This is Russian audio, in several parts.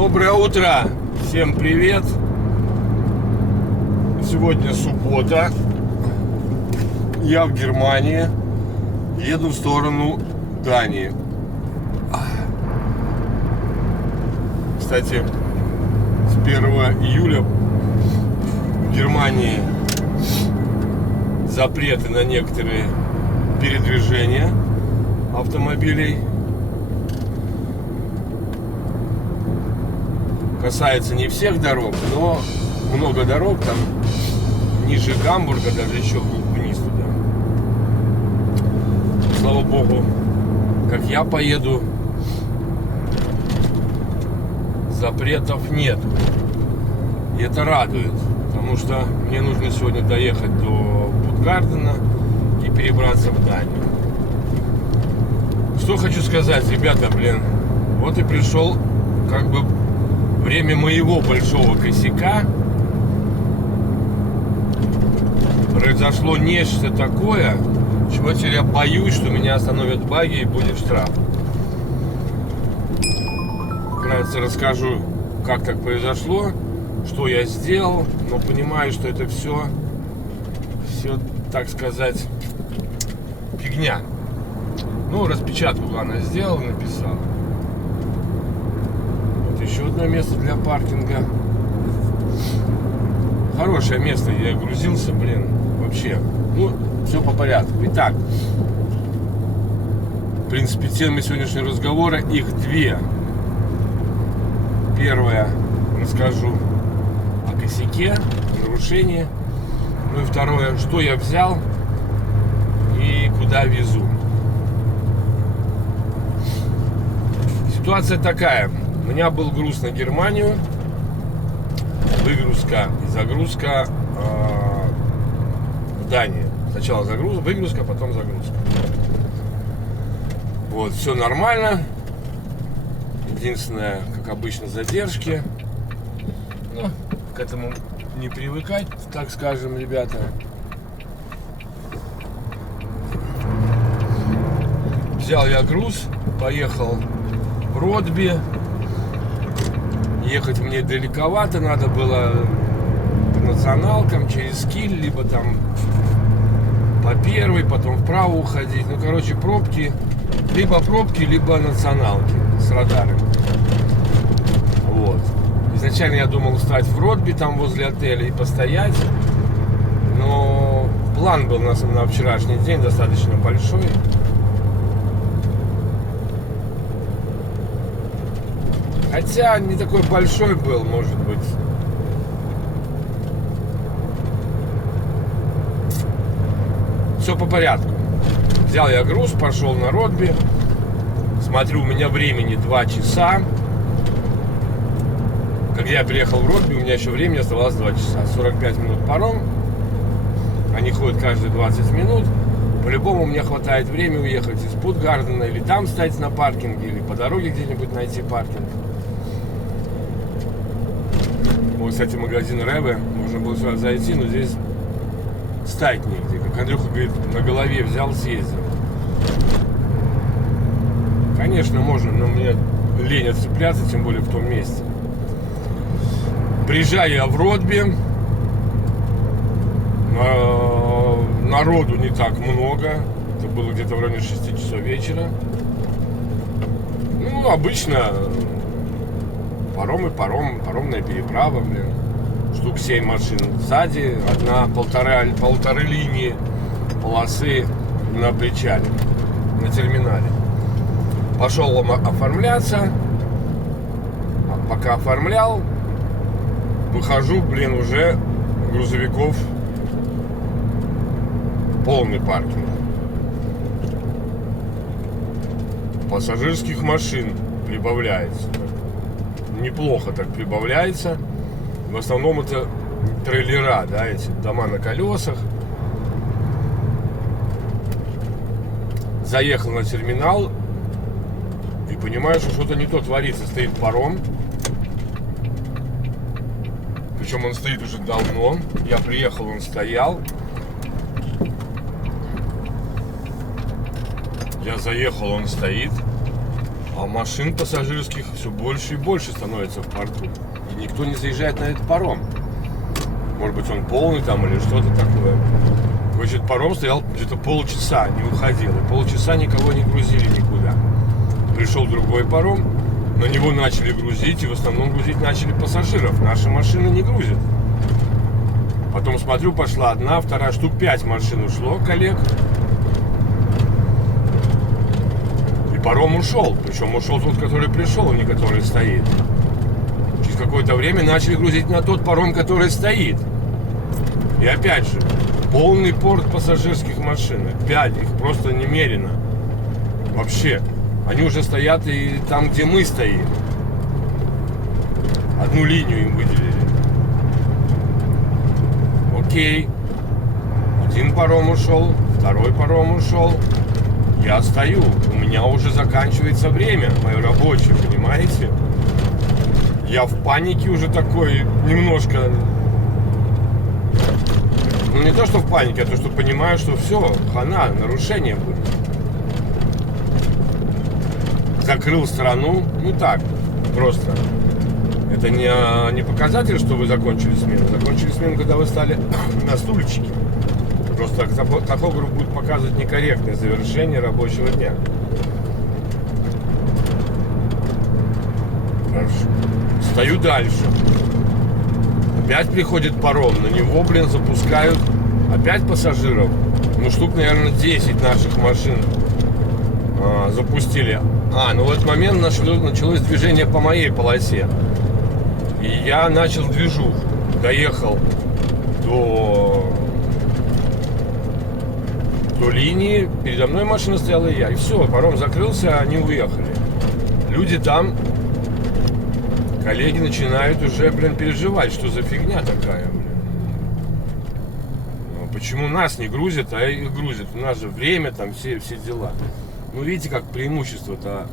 Доброе утро! Всем привет! Сегодня суббота. Я в Германии. Еду в сторону Дании. Кстати, с 1 июля в Германии запреты на некоторые передвижения автомобилей. Касается не всех дорог, но много дорог там ниже Гамбурга, даже еще вниз туда. Слава богу, как я поеду, запретов нет. И это радует, потому что мне нужно сегодня доехать до Путгардена и перебраться в Данию. Что хочу сказать, ребята, вот и пришел как бы время моего большого косяка. Произошло нечто такое, чего теперь я боюсь, что меня остановят баги и будет штраф. Вкратце расскажу, как так произошло, что я сделал, но понимаю, что это все, так сказать, фигня. Ну, распечатку, главное, сделал, написал. Еще одно место для паркинга. Хорошее место, я грузился, вообще. Ну, все по порядку. Итак, в принципе, темы сегодняшнего разговора, их две. Первое, расскажу о косяке, о нарушении. Ну и второе, что я взял и куда везу. Ситуация такая. У меня был груз на Германию, выгрузка и загрузка в Дании. Сначала выгрузка, потом загрузка. Вот, все нормально. Единственное, как обычно, задержки. Но к этому не привыкать, так скажем, ребята. Взял я груз, поехал в Ротби. Ехать мне далековато, надо было по националкам, через Киль, либо там по первой, потом вправо уходить. Ну, короче, пробки, либо националки с радарами. Вот. Изначально я думал встать в Ротби, там возле отеля, и постоять. Но план был на вчерашний день достаточно большой. Хотя не такой большой был, может быть. Все по порядку. Взял я груз, пошел на Ротби. Смотрю, у меня времени 2 часа. Когда я приехал в Ротби, у меня еще времени оставалось 2 часа. 45 минут паром. Они ходят каждые 20 минут. По-любому у меня хватает времени уехать из Путгардена, или там стать на паркинге, или по дороге где-нибудь найти паркинг. Вот, кстати, магазин Реве, можно было сюда зайти, но здесь стать негде. Как Андрюха говорит, на голове взял, съездил. Конечно, можно, но мне лень отцепляться, тем более в том месте. Приезжаю я в Ротби. Народу не так много. Это было где-то в районе 6 часов вечера. Ну, обычно паромная переправа, штук 7 машин сзади, полторы линии полосы на причале, на терминале. Пошел оформляться. Пока оформлял, выхожу, уже грузовиков полный паркинг. Пассажирских машин прибавляется. Неплохо так прибавляется. В основном это трейлера, эти дома на колесах. Заехал на терминал и понимаю, что что-то не то творится. Стоит паром. Причем он стоит уже давно. Я приехал, он стоял. Я заехал, он стоит. А машин пассажирских все больше и больше становится в порту. И никто не заезжает на этот паром. Может быть, он полный там или что-то такое. Значит, паром стоял где-то полчаса, не уходил. И полчаса никого не грузили никуда. Пришел другой паром, на него начали грузить, и в основном грузить начали пассажиров. Наши машины не грузят. Потом смотрю, пошла одна, вторая, штук 5 машин ушло, коллег. И паром ушел. Причем ушел тот, который пришел, а не который стоит. Через какое-то время начали грузить на тот паром, который стоит. И опять же, полный порт пассажирских машин. 5, их просто немерено. Вообще. Они уже стоят и там, где мы стоим. Одну линию им выделили. Окей. Один паром ушел, второй паром ушел. Я стою. У меня уже заканчивается время мое рабочее, понимаете? Я в панике уже такой немножко. Ну не то, что в панике, а то, что понимаю, что все, хана, нарушение будет. Закрыл страну, ну так, просто. Это не показатель, что вы закончили смену. Закончили смену, когда вы стали на стульчике. Просто тахограф будет показывать некорректное завершение рабочего дня. Хорошо. Стою дальше. Опять приходит паром, на него, запускают опять пассажиров. Ну, штук, наверное, 10 наших машин запустили. Ну в этот момент началось движение по моей полосе. И я начал движуху. Доехал до линии. Передо мной машина стояла и я. И все, паром закрылся, они уехали. Люди там, коллеги, начинают уже, переживать, что за фигня такая, Почему нас не грузят, а их грузят? У нас же время, там все дела. Ну, видите, как преимущество-то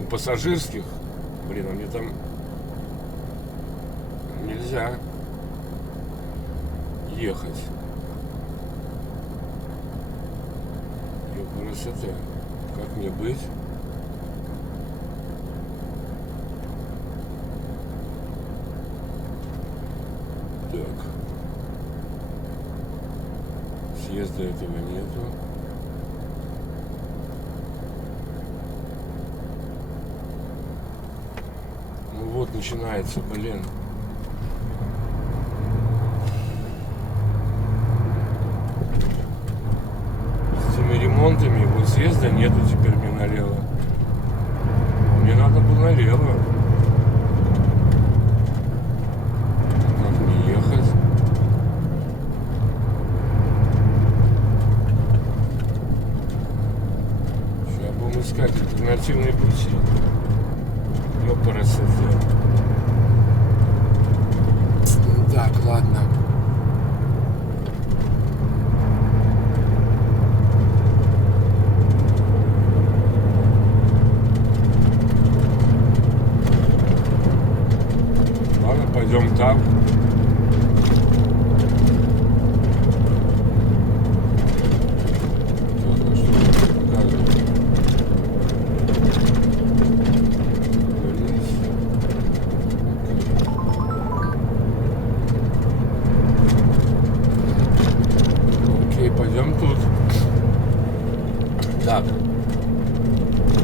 у пассажирских. А мне там нельзя ехать. Ёпрст, как мне быть? Так. Съезда этого нету. Вот начинается, С этими ремонтами вот съезда нету теперь мне налево. Мне надо было налево. Как мне ехать? Сейчас будем искать альтернативные пути. Ёпрст. Так, ладно. Ладно, пойдем так. Пойдем тут. Так.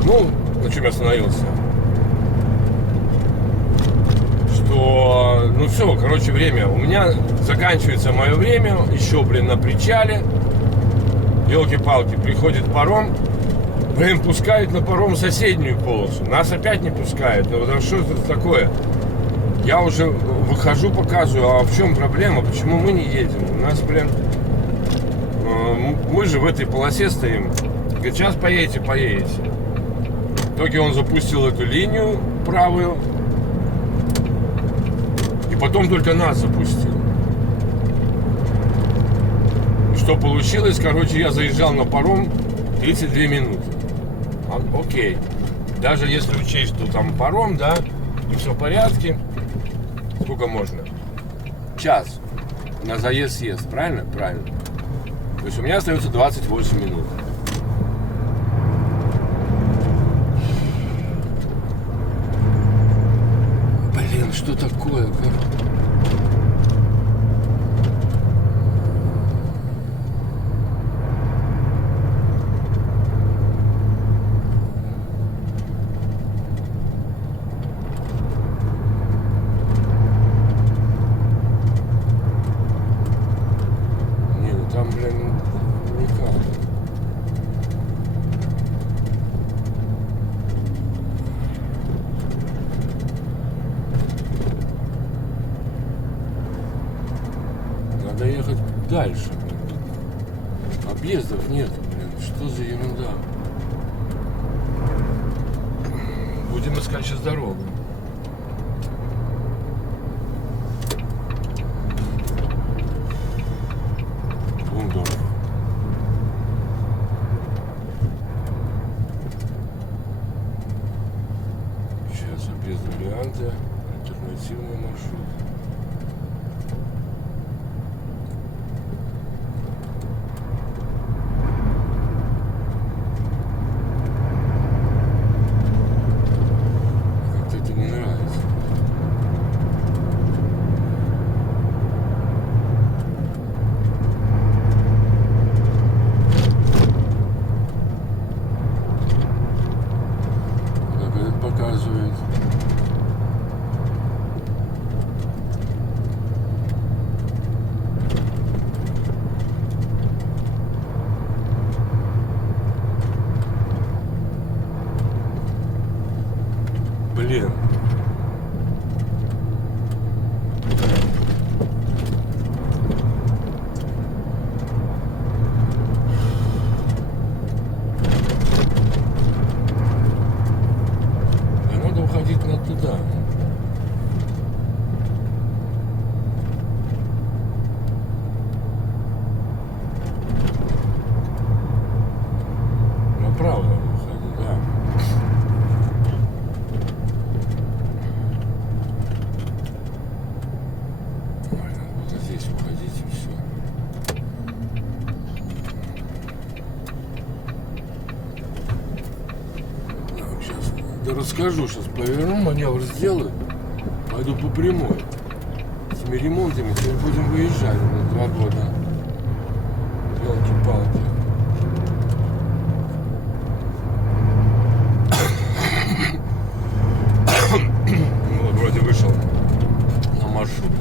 Ну, на чем я остановился? Что, ну все, короче, время. У меня заканчивается мое время. Еще, на причале. Елки-палки, приходит паром. Пускают на паром соседнюю полосу. Нас опять не пускают. Ну, потому что это такое? Я уже выхожу, показываю, а в чем проблема? Почему мы не едем? У нас, мы же в этой полосе стоим. Говорит, сейчас поедете. В итоге он запустил эту линию правую. И потом только нас запустил. И что получилось? Короче, я заезжал на паром 32 минуты. Окей. Даже если учесть, что там паром, да, и все в порядке. Сколько можно? Час. На заезд-съезд. Правильно? Правильно. То есть у меня остается 28 минут. что такое? Не, ну там, блин, никак. Надо ехать дальше. Объездов нет, блин. Что за ерунда? Будем искать сейчас дорогу. Бундорф. Сейчас объездные варианты. Альтернативный маршрут. Показывает. Блин. Уходить надо туда. Направо надо уходить, да. Ой, надо вот здесь уходить и все. Да расскажу, сейчас поверну, маневр сделаю, пойду по прямой. С этими ремонтами теперь будем выезжать на 2 года. Ёлки-палки. Вот, вроде вышел на маршрут.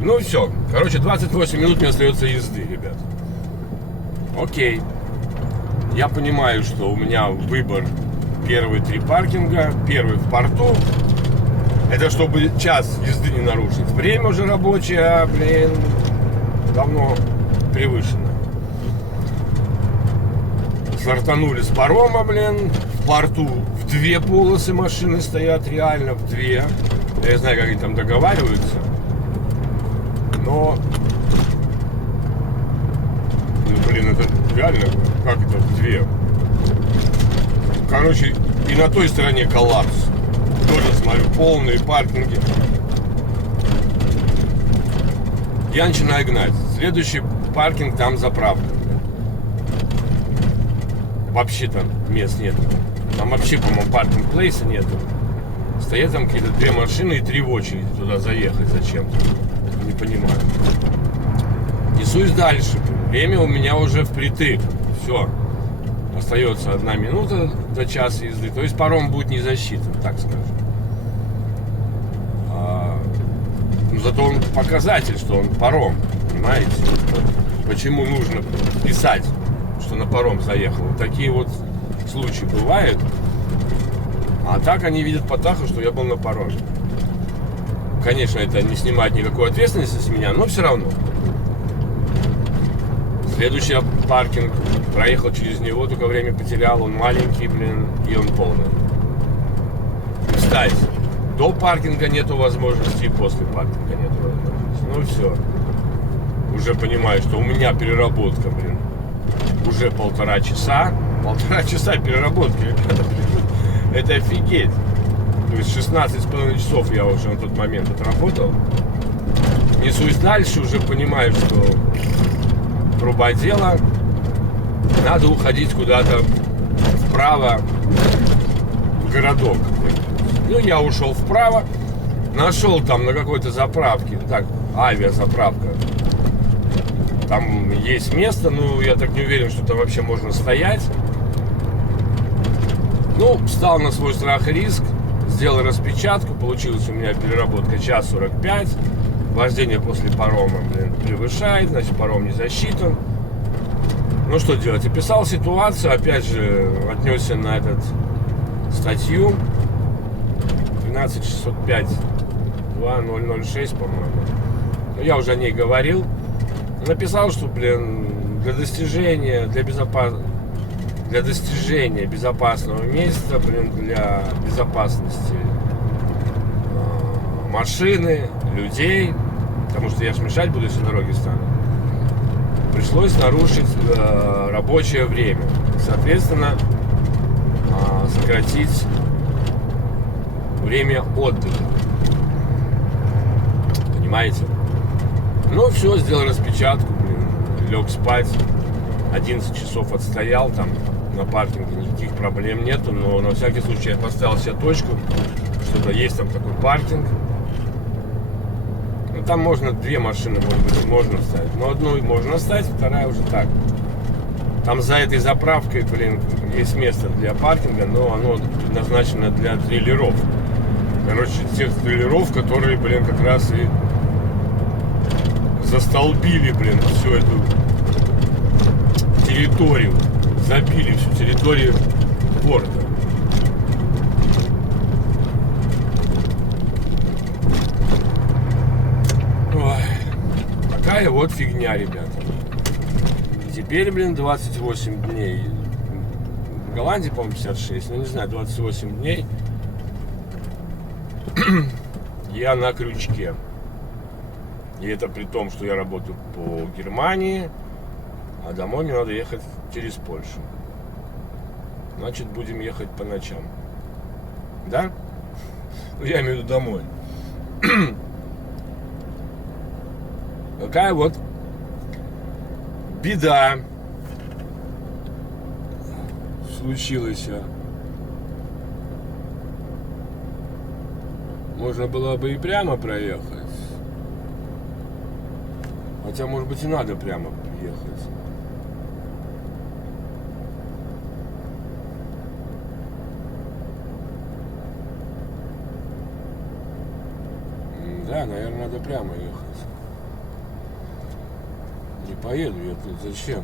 Ну все, короче, 28 минут мне остается езды, ребят. Окей. Я понимаю, что у меня выбор первые 3 паркинга. Первый в порту. Это чтобы час езды не нарушить. Время уже рабочее, блин, давно превышено. Стартанули с парома, блин. В порту в 2 полосы машины стоят, реально в 2. Я не знаю, как они там договариваются. Но... Блин, это реально, как это, 2? Короче, и на той стороне коллапс. Тоже смотрю, полные паркинги. Я начинаю гнать. Следующий паркинг, там заправка. Вообще там мест нет. Там вообще, по-моему, паркинг-плейса нету. Стоят там какие-то 2 машины и 3 в очереди туда заехать зачем-то. Не понимаю. Несусь дальше. Время у меня уже впритык. Все. Остается 1 минута до часа езды. То есть паром будет не засчитан, так скажем. Но зато он показатель, что он паром. Понимаете? Почему нужно писать, что на паром заехал. Вот такие вот случаи бывают. А так они видят по таху, что я был на пароме. Конечно, это не снимает никакой ответственности с меня, но все равно. Следующий паркинг. Проехал через него, только время потерял. Он маленький, блин, и он полный. Кстати, до паркинга нету возможности, и после паркинга нету возможности. Ну все. Уже понимаю, что у меня переработка, блин. Уже 1,5 часа. 1,5 часа переработки, ребята, блин. Это офигеть. То есть 16,5 часов я уже на тот момент отработал. Несусь дальше, уже понимаю, что труба дела. Надо уходить куда-то вправо в городок. Ну, я ушел вправо, нашел там на какой-то заправке, так, авиазаправка. Там есть место, но я так не уверен, что там вообще можно стоять. Ну, встал на свой страх и риск, сделал распечатку, получилась у меня переработка час 45. Вождение после парома, превышает, значит, паром не засчитан. Ну, что делать? Описал ситуацию, опять же, отнесся на этот статью 12605-2006, по-моему. Ну, я уже о ней говорил. Написал, что, для достижения безопасного места, для безопасности машины, людей, потому что я ж мешать буду, если дороги стану, пришлось нарушить рабочее время. Соответственно, сократить время отдыха. Понимаете? Ну, все, сделал распечатку, лег спать. 11 часов отстоял там на паркинге, никаких проблем нету, но на всякий случай я поставил себе точку, что-то есть там такой паркинг. Ну, там можно 2 машины, может быть, можно ставить. Но одну можно ставить, вторая уже так. Там за этой заправкой, есть место для паркинга, но оно предназначено для трейлеров. Короче, тех трейлеров, которые, как раз и застолбили, всю эту территорию. Забили всю территорию порта. Ой, такая вот фигня, ребята. Теперь, 28 дней. В Голландии, по-моему, 56, но не знаю, 28 дней я на крючке. И это при том, что я работаю по Германии, а домой мне надо ехать через Польшу. Значит, будем ехать по ночам. Да? Ну, я имею в виду домой. Какая вот беда случилась. Можно было бы и прямо проехать. Хотя, может быть, и надо прямо ехать. Да, наверное, надо прямо ехать. Не поеду я тут, зачем?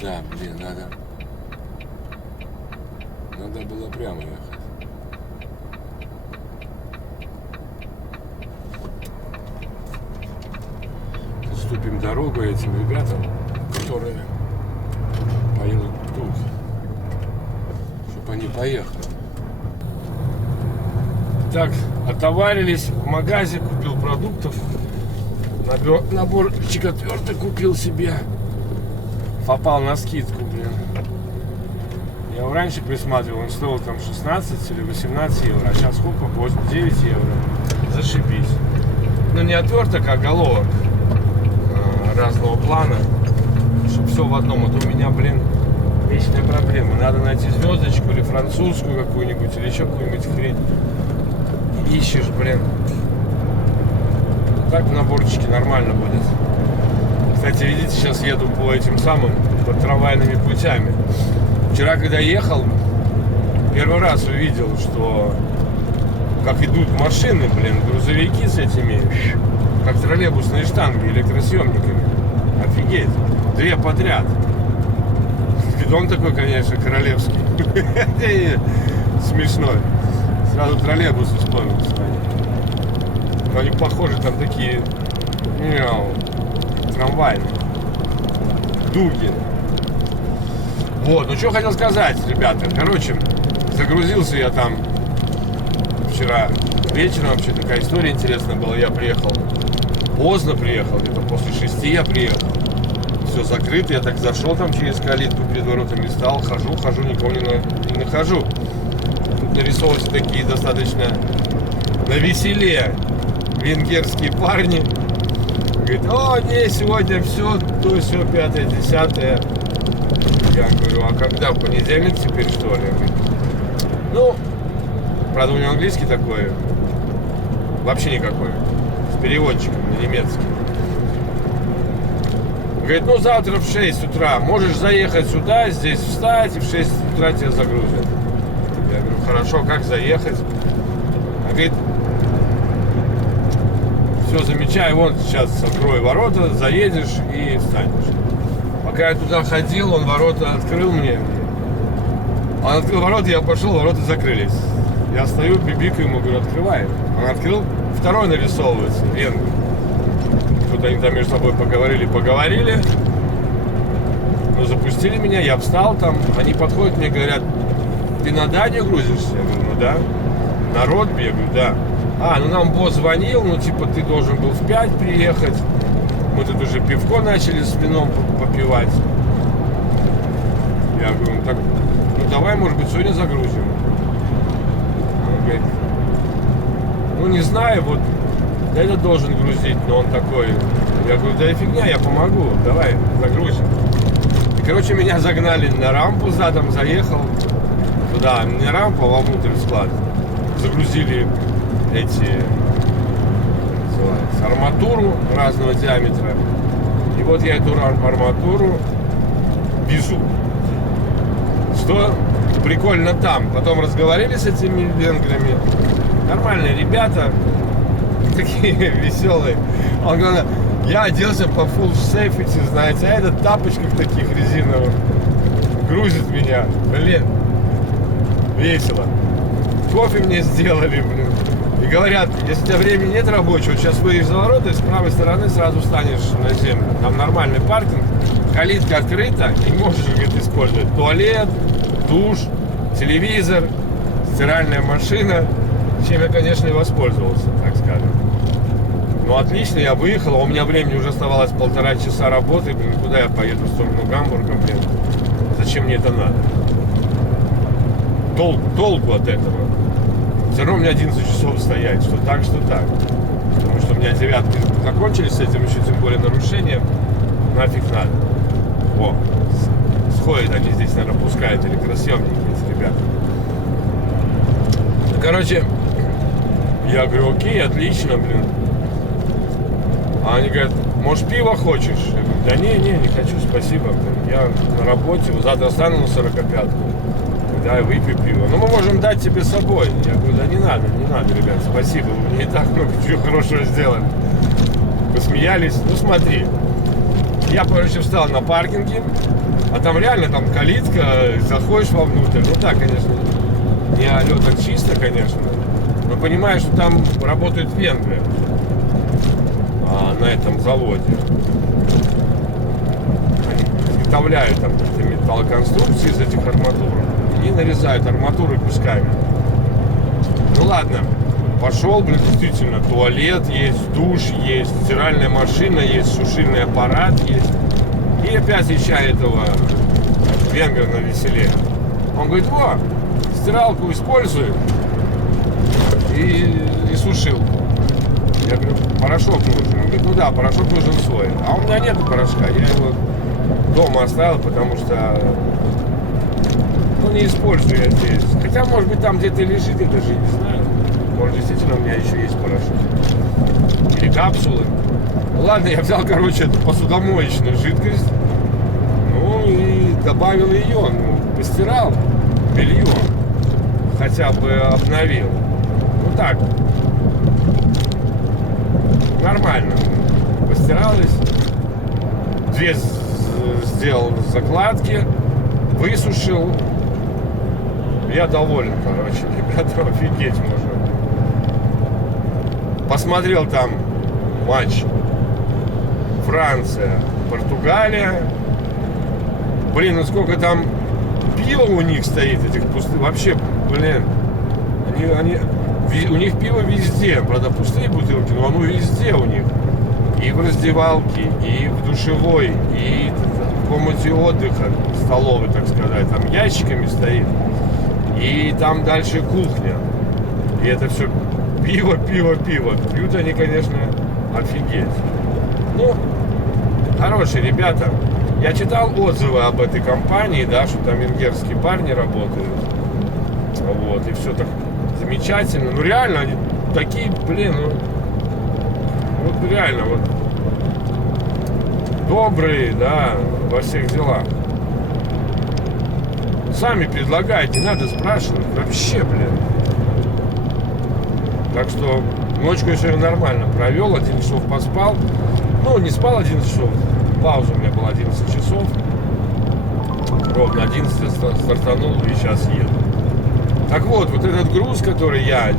Да, надо было прямо ехать. Уступим дорогу этим ребятам, которые поедут тут, чтобы они поехали. Так, отоварились в магазе, купил продуктов, наборчик отверток купил себе. Попал на скидку, Я его раньше присматривал, он стоил там 16 или 18 евро, а сейчас сколько? 9 евро. Зашибись. Ну, не отверток, а головок разного плана. Чтобы все в одном. Вот у меня, вечная проблема. Надо найти звездочку или французскую какую-нибудь, или еще какую-нибудь хрень. Ищешь, Так в наборчике нормально будет. Кстати, видите, сейчас еду по этим самым, по трамвайными путями. Вчера, когда ехал, первый раз увидел, что как идут машины, грузовики с этими, как троллейбусные штанги, электросъемниками. Офигеть. 2 подряд. Бидон такой, конечно, королевский. Смешной. Сразу троллейбусы вспомнил. Но они похожи, там такие трамвайные. Дуги. Вот, ну что хотел сказать, ребята. Короче, загрузился я там вчера вечером вообще такая история интересная была. Я приехал, поздно приехал, где-то после 6 я приехал. Все закрыто, я так зашел там через калитку перед воротами, стал, хожу, никого не нахожу. Тут нарисовываются такие достаточно навеселее венгерские парни. Говорит, о, не, сегодня все, то все, 5-10. Я говорю, а когда, в понедельник теперь, что ли? Говорит, ну, правда, у него английский такой, вообще никакой, с переводчиком на немецкий. Говорит, ну, завтра в 6 утра можешь заехать сюда, здесь встать, и в 6 утра тебя загрузят. Я говорю, хорошо, как заехать? Он говорит, все, замечаю, вон сейчас открою ворота, заедешь и встанешь. Пока я туда ходил, он ворота открыл мне. Он открыл ворота, я пошел, ворота закрылись. Я стою, бибикаю ему, говорю, открывай. Он открыл, второй нарисовывается, венгр. Что-то они там между собой поговорили. Ну, запустили меня, я встал там. Они подходят мне, говорят, ты на Данию грузишься? Я говорю, ну да. На Ротби? Я говорю, да. А, ну нам босс звонил, ну типа ты должен был в 5 приехать. Мы тут уже пивко начали с вином попивать. Я говорю, ну так, ну давай, может быть, сегодня загрузим. Он говорит, ну не знаю, вот этот должен грузить, но он такой. Я говорю, да и фигня, я помогу, давай, загрузим. И, короче, меня загнали на рампу, задом заехал. Туда, не рампа, а вовнутрь в склад. Загрузили эти, называется, арматуру разного диаметра. И вот я эту арматуру везу. Что прикольно там. Потом разговаривали с этими венграми. Нормальные ребята. Такие веселые. Он говорит, я оделся по full safety, знаете, а этот в тапочках таких резиновых грузит меня. Блин, весело. Кофе мне сделали, блин. И говорят, если у тебя времени нет рабочего, вот сейчас выйдешь за ворота, и с правой стороны сразу встанешь на землю. Там нормальный паркинг, калитка открыта, и можешь, говорит, использовать туалет, душ, телевизор, стиральная машина, чем я, конечно, и воспользовался, так скажем. Ну, отлично, я выехал, а у меня времени уже оставалось 1,5 часа работы, блин, куда я поеду в сторону Гамбурга, блин, зачем мне это надо? Толку от этого. Все равно у меня 11 часов стоять, что так. Потому что у меня девятки закончились с этим, еще тем более нарушением. Нафиг надо. О, сходят они здесь, наверное, пускают электросъемники, эти ребята. Ну, короче, я говорю, окей, отлично, блин. А они говорят, может, пиво хочешь? Я говорю, да не хочу, спасибо, блин. Я на работе, завтра встану на 45-ку. Да, выпей пиво. Но мы можем дать тебе с собой. Я говорю, да не надо, ребят, спасибо. Вы мне и так много чего хорошего сделали. Посмеялись. Ну смотри. Я, короче, встал на паркинге, а там реально там калитка, заходишь вовнутрь. Ну так, конечно, не алё так чисто, конечно. Но понимаешь, что там работают венгры на этом заводе. Они изготовляют там какие-то металлоконструкции из этих арматур. И нарезают арматуры кусками. Ну ладно, пошел, блин, действительно, туалет есть, душ есть, стиральная машина есть, сушильный аппарат есть. И опять ища этого венгра на веселе. Он говорит, во, стиралку используй и сушил. Я говорю, порошок нужен. Он говорит, ну да, порошок нужен свой. А у меня нету порошка, я его дома оставил, потому что не использую я здесь. Хотя, может быть, там где-то лежит, я даже не знаю. Может, действительно у меня еще есть порошок. Или капсулы. Ну, ладно, я взял, короче, эту посудомоечную жидкость. Ну, и добавил ее. Ну, постирал белье. Хотя бы обновил. Ну, так. Нормально. Постиралось. Две сделал закладки. Высушил. Я доволен, короче, ребята, офигеть можно. Посмотрел там матч Франция, Португалия. Блин, ну сколько там пива у них стоит, этих пустых. Вообще, блин, они У них пиво везде, правда пустые бутылки, но оно везде у них. И в раздевалке, и в душевой, и в комнате отдыха, столовой, так сказать, там ящиками стоит. И там дальше кухня. И это все пиво. Пьют они, конечно, офигеть. Ну, хорошие ребята. Я читал отзывы об этой компании, да, что там венгерские парни работают. Вот, и все так замечательно. Ну, реально, они такие, блин, ну, вот реально, вот, добрые, да, во всех делах. Сами предлагают, не надо спрашивать. Вообще, блин. Так что ночку я сегодня нормально провел, 11 часов поспал. Ну, не спал 11 часов, пауза у меня была 11 часов. Ровно 11 стартанул и сейчас еду. Так вот, вот этот груз, который я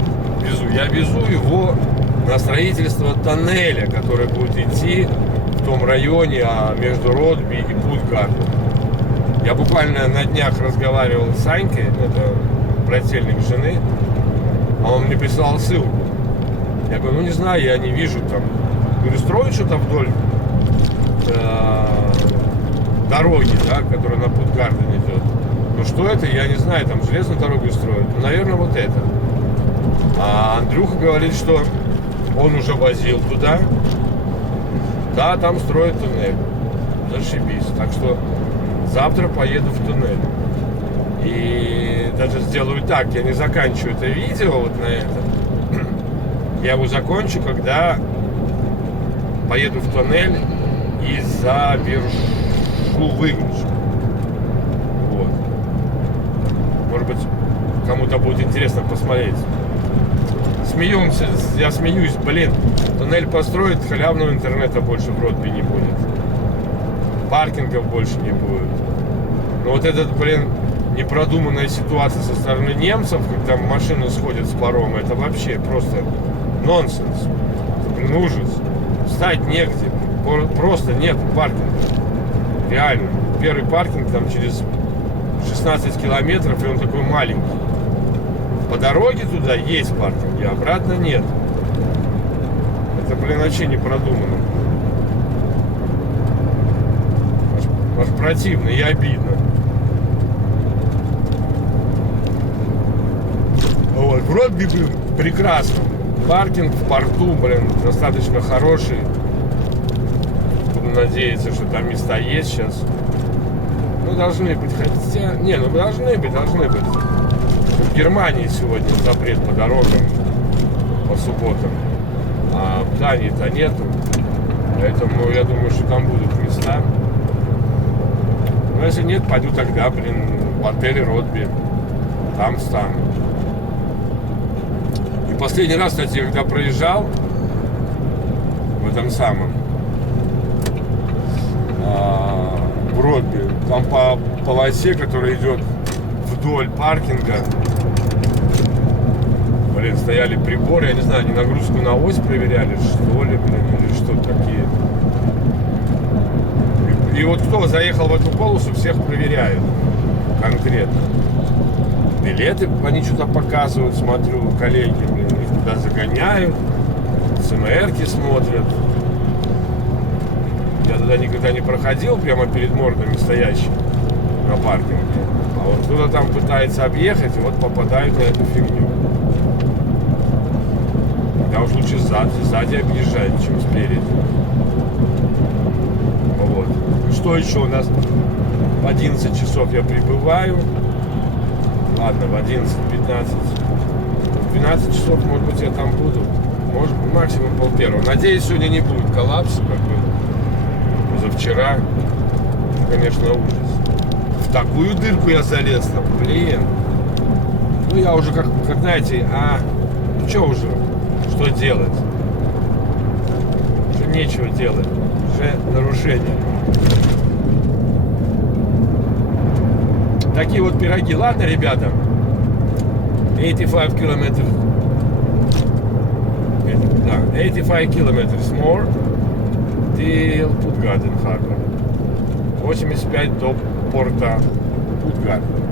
везу его на строительство тоннеля, который будет идти в том районе между Ротби и Путгартом. Я буквально на днях разговаривал с Санькой, это брательник жены, а он мне прислал ссылку. Я говорю, ну не знаю, я не вижу там. Говорю, строят что-то вдоль дороги, да, которая на Путгартен идет. Ну что это, я не знаю, там железную дорогу строят. Ну, наверное, вот это. А Андрюха говорит, что он уже возил туда. Да, там строят туннель. Зашибись. Так что завтра поеду в туннель. И даже сделаю так, я не заканчиваю это видео вот на это. Я его закончу, когда поеду в туннель и завершу выгрузку. Вот. Может быть, кому-то будет интересно посмотреть. Смеемся, я смеюсь, блин. Туннель построить, халявного интернета больше в Ротби не будет. Паркингов больше не будет. Но вот этот, блин, непродуманная ситуация со стороны немцев, когда машины сходят с парома, это вообще просто нонсенс. Это, блин, ужас. Встать негде. Просто нет паркинга. Реально. Первый паркинг там через 16 километров, и он такой маленький. По дороге туда есть паркинги, а обратно нет. Это, блин, вообще не продумано. Аж противно и обидно. Вот. В Ротби, блин, прекрасно. Паркинг в порту, блин, достаточно хороший. Буду надеяться, что там места есть сейчас. Ну, должны быть, хотя... Не, ну, должны быть. В Германии сегодня запрет по дорогам по субботам. А в Дании-то нету. Поэтому я думаю, что там будут места. Но если нет, пойду тогда, блин, в отеле Ротби. Там встану. И последний раз, кстати, когда проезжал в этом самом в Ротби, там по полосе, которая идет вдоль паркинга, блин, стояли приборы, я не знаю, они нагрузку на ось проверяли, что ли, блин, или что такие. И вот кто заехал в эту полосу, всех проверяют конкретно. Билеты они что-то показывают, смотрю, коллеги, блин, их туда загоняют, ЦМРки смотрят. Я туда никогда не проходил, прямо перед мордами стоящих на паркинге. А вот кто-то там пытается объехать, и вот попадают на эту фигню. Тогда уж лучше сзади объезжать, чем спереди. Вот. Что еще у нас? В 11 часов я прибываю. Ладно, в 11-15. В 12 часов, может быть, я там буду. Может, максимум полпервого. Надеюсь, сегодня не будет коллапса, как было позавчера. Конечно, ужас. В такую дырку я залез там, блин. Ну, я уже, как знаете, ну, что уже? Что делать? Уже нечего делать. Уже нарушение. Такие вот пироги. Ладно, ребята. 85 километров. Да, 85 километров more till Puttgarden Harbor. 85 до порта Puttgarden.